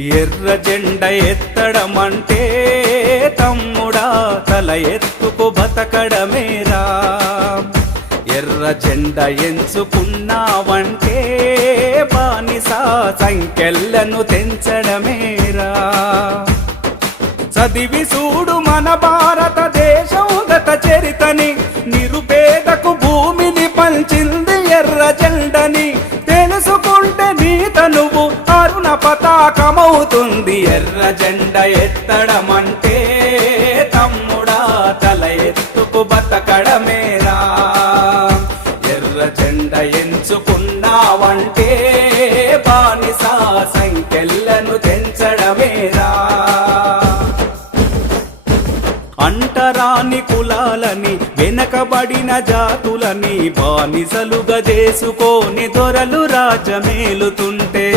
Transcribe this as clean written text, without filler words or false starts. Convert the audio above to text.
ఎర్ర జెండ ఎత్తడమంటే తమ్ముడా తల ఎత్తుకు బతకడమేరా. ఎర్ర జెండ ఎంచుకున్నావంటే బానిసా సంకెళ్ళను తెంచడమేరా. చదివి చూడు మన భారతదేశం గత చరితని, నిరుపేదకు భూమిని పంచింది ఎర్ర జెండని. తెలుసుకుంటే నీ తనువు అరుణ పతాకమవుతుంది. ఎర్ర జెండ ఎత్తడమంటే తమ్ముడా తల ఎత్తుకు బతకడమేరా. ఎర్ర జెండ ఎంచుకున్నావంటే బానిసా సంకెళ్ళను తెంచడమేరా. అంటరాని కులాలని వెనకబడిన జాతులని బానిసలుగా చేసుకొని దొరలు రాజ్యమేలుతుంటే